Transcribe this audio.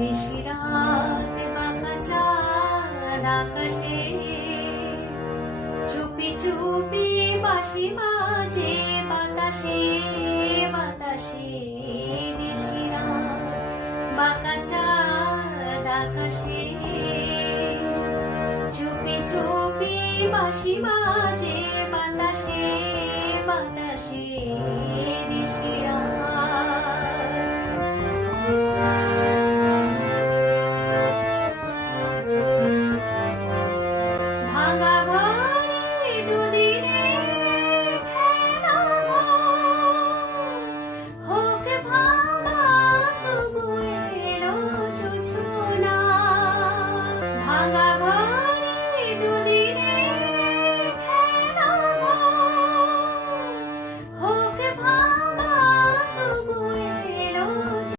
নিশিরাত বাঁকা চাঁদ আকাশে, চুপি চুপি বাঁশি বাজে বাতাসে বাতাসে। নিশিরাত বাঁকা চাঁদ আকাশে, চুপি চুপি বাঁশি বাজে বাতাসে বাতাসে।